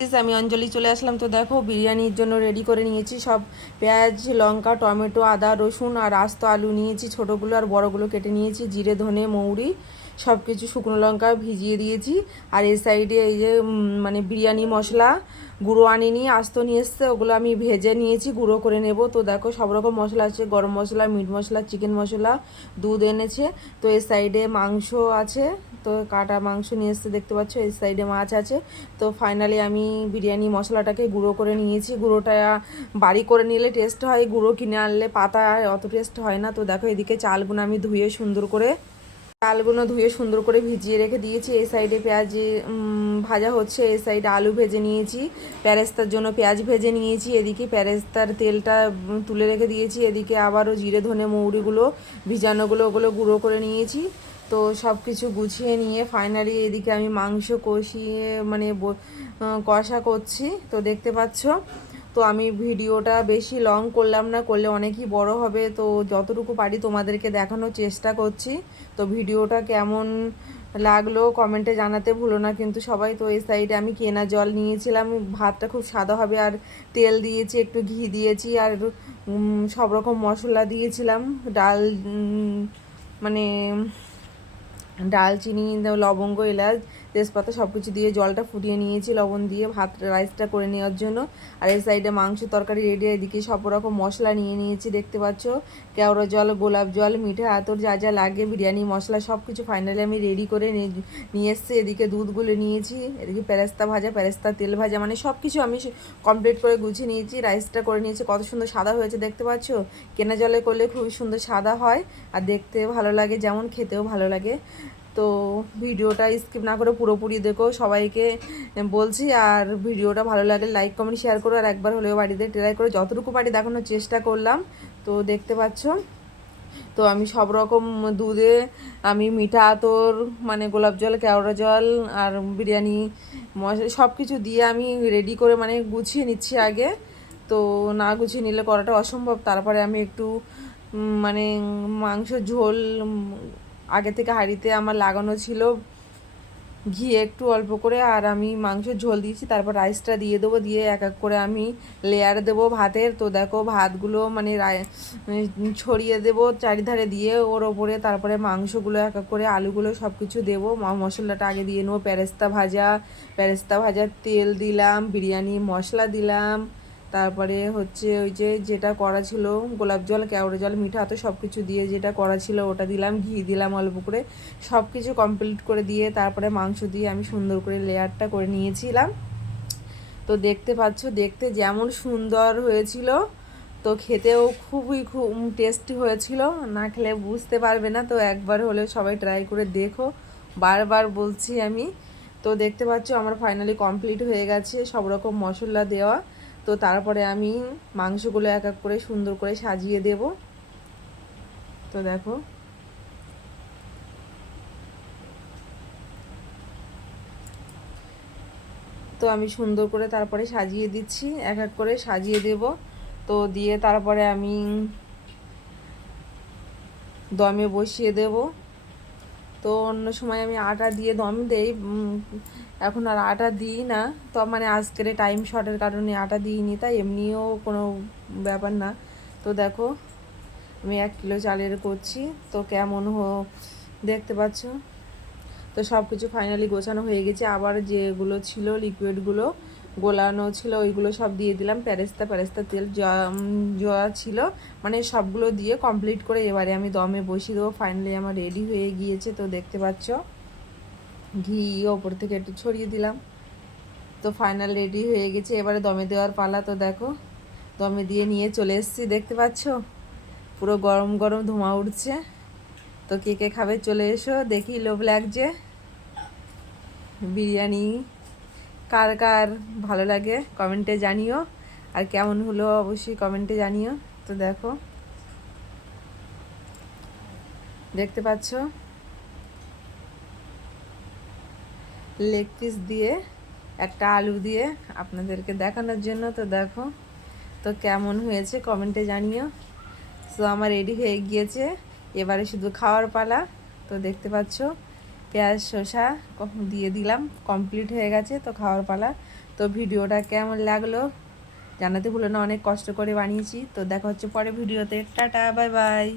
আমি অঞ্জলি চলে আসলাম। তো দেখো বিরিয়ানির জন্য রেডি করে নিয়েছি সব। পেঁয়াজ, লঙ্কা, টমেটো, আদা, রসুন আর আস্ত আলু নিয়েছি, ছোটোগুলো আর বড়গুলো কেটে নিয়েছি। জিরে, ধনে, মৌরি সব কিছু, শুকনো লঙ্কা ভিজিয়ে দিয়েছি। আর এই সাইডে এই যে মানে বিরিয়ানি মশলা গুঁড়ো আনিনি, আস্ত নিয়ে এসছে, ওগুলো আমি ভেজে নিয়েছি, গুঁড়ো করে নেব। তো দেখো সব রকম মশলা আছে, গরম মশলা, মিট মশলা, চিকেন মশলা, দুধ এনেছে। তো এই সাইডে মাংস আছে, তো কাটা মাংস নিয়ে এসছে দেখতে পাচ্ছ। এই সাইডে মাছ আছে। তো ফাইনালি আমি বিরিয়ানি মশলাটাকে গুঁড়ো করে নিয়েছি। গুঁড়োটা বাড়ি করে নিলে টেস্ট হয়, গুঁড়ো কিনে আনলে পাতা অত টেস্ট হয় না। তো দেখো এদিকে চালগুলো আমি ধুয়ে সুন্দর করে ভিজিয়ে রেখে দিয়েছি। এই সাইডে পেঁয়াজ ভাজা হচ্ছে, এই সাইডে আলু ভেজে নিয়েছি, প্যারেস্তার জন্য পেঁয়াজ ভেজে নিয়েছি। এদিকে প্যারেস্তার তেলটা তুলে রেখে দিয়েছি। এদিকে আবারও জিরে, ধনে, মৌরিগুলো ভিজানোগুলো ওগুলো গুঁড়ো করে নিয়েছি। তো সব কিছু গুছিয়ে নিয়ে ফাইনালি এদিকে আমি মাংস কষিয়ে মানে কষা করছি, তো দেখতে পাচ্ছ। তো আমি ভিডিওটা বেশি লং করলাম না, করলে অনেকই বড় হবে। তো যতটুকু পারি তোমাদেরকে দেখানোর চেষ্টা করছি। তো ভিডিওটা কেমন লাগলো কমেন্টে জানাতে ভুলো না কিন্তু সবাই। তো এই সাইডে আমি কেনা জল নিয়েছিলাম, ভাতটা খুব সাদা হবে। আর তেল দিয়েছি, একটু ঘি দিয়েছি, আর সব রকম মশলা দিয়েছিলাম। ডাল মানে ডালচিনি, লবঙ্গ, এলাচ, তেজপাতা সব কিছু দিয়ে জলটা ফুটিয়ে নিয়েছি লবণ দিয়ে রাইসটা করে নেওয়ার জন্য। আর এই সাইডে মাংস তরকারি রেডি। এদিকে সব রকম মশলা নিয়ে নিয়েছি দেখতে পাচ্ছ, কেওড়া জল, গোলাপ জল, মিঠা আতর, যা যা লাগে বিরিয়ানি মশলা সব কিছু ফাইনালি আমি রেডি করে নিয়ে এসছি। এদিকে দুধগুলো নিয়েছি, এদিকে প্যারেস্তা তেল ভাজা, মানে সব কিছু আমি কমপ্লিট করে গুছিয়ে নিয়েছি। রাইসটা করে নিয়েছি, কত সুন্দর সাদা হয়েছে দেখতে পাচ্ছ। কেনা জলে করলে খুবই সুন্দর সাদা হয়, আর দেখতে ভালো লাগে যেমন খেতেও ভালো লাগে। তো ভিডিওটা স্কিপ না করে পুরোপুরি দেখো, সবাইকে বলছি। আর ভিডিওটা ভালো লাগলে লাইক, কমেন্ট, শেয়ার করো। আর একবার হলেও বাড়িতে ট্রাই করে যতটুকু পারি দেখানোর চেষ্টা করলাম। তো দেখতে পাচ্ছ, তো আমি সব রকম দুধে আমি মিঠা আতর, মানে গোলাপ জল, কেওড়া জল আর বিরিয়ানি মশলা সব কিছু দিয়ে আমি রেডি করে মানে গুছিয়ে নিচ্ছি আগে। তো না গুছিয়ে নিলে করাটা অসম্ভব। তারপরে আমি একটু মানে মাংস ঝোল আগে থেকে হাঁড়িতে আমার লাগানো ছিল, ঘি একটু অল্প করে, আর আমি মাংসের ঝোল দিয়েছি। তারপর রাইসটা দিয়ে দেবো, দিয়ে এক এক করে আমি লেয়ার দেবো ভাতের। তো দেখো ভাতগুলো মানে ছড়িয়ে দেবো চারিধারে দিয়ে ওর ওপরে। তারপরে মাংসগুলো এক এক করে, আলুগুলো সব কিছু দেবো। মশলাটা আগে দিয়ে নেবো, প্যারেস্তা ভাজার তেল দিলাম, বিরিয়ানি মশলা দিলাম, তারপরে হচ্ছে ওই যে যেটা করা ছিল গোলাপ জল, কেওড়া জল, মিঠা তো সব কিছু দিয়ে যেটা করা ছিল ওটা দিলাম, ঘি দিলাম অল্প করে। সব কিছু কমপ্লিট করে দিয়ে তারপরে মাংস দিয়ে আমি সুন্দর করে লেয়ারটা করে নিয়েছিলাম। তো দেখতে পাচ্ছ, দেখতে যেমন সুন্দর হয়েছিল, তো খেতেও খুব টেস্টি হয়েছিল। না খেলে বুঝতে পারবে না। তো একবার হলেও সবাই ট্রাই করে দেখো, বারবার বলছি আমি। তো দেখতে পাচ্ছ আমার ফাইনালি কমপ্লিট হয়ে গেছে সব রকম মশলা দেওয়া। তো তারপরে আমি মাংসগুলো এক এক করে সুন্দর করে সাজিয়ে দেব। তো দেখো, তো আমি সুন্দর করে তারপরে সাজিয়ে দিচ্ছি, এক এক করে সাজিয়ে দেব। তো দিয়ে তারপরে আমি দমে বসিয়ে দেব। তো অন্য সময় আমি আটা দিয়ে দম দেই, এখন আর আটা দিই না। তো মানে আজকের টাইম শর্টের কারণে আটা দিইনি, তাই এমনিও কোনো ব্যাপার না। তো দেখো আমি 1 কিলো চালের করছি, তো কেমন দেখতে পাচ্ছ। তো সব কিছু ফাইনালি গোছানো হয়ে গেছে। আবার যেগুলো ছিল লিকুইডগুলো গোলানো ছিল ওইগুলো সব দিয়ে দিলাম, প্যারেস্তা তেল যা ছিল মানে সবগুলো দিয়ে কমপ্লিট করে এবারে আমি দমে বসিয়ে দেবো। ফাইনালি আমার রেডি হয়ে গিয়েছে। তো দেখতে পাচ্ছ ঘি ওপর থেকে একটু ছড়িয়ে দিলাম। তো ফাইনাল রেডি হয়ে গেছে, এবারে দমে দেওয়ার পালা। তো দেখো দমে দিয়ে নিয়ে চলে এসেছি, দেখতে পাচ্ছ পুরো গরম গরম ধোঁয়া উঠছে। তো কে কে খাবে চলে এসো, দেখি লোভ লাগছে। বিরিয়ানি কার কার ভালো লাগে কমেন্টে জানিও, আর কেমন হলো অবশ্যই কমেন্টে জানিও। তো দেখো দেখতে পাচ্ছ লেগ পিস দিয়ে একটা আলু দিয়ে আপনাদেরকে দেখানোর জন্য। তো দেখো তো কেমন হয়েছে কমেন্টে জানিও। তো আমার রেডি হয়ে গিয়েছে, এবারে শুধু খাওয়ার পালা। তো দেখতে পাচ্ছ পেঁয়াজ শসা দিয়ে দিলাম, কমপ্লিট হয়ে গেছে। তো খাওয়ার পালা। তো ভিডিওটা কেমন লাগলো জানাতে ভুলো না, অনেক কষ্ট করে বানিয়েছি। তো দেখা হচ্ছে পরে ভিডিওতে। Tata, bye bye.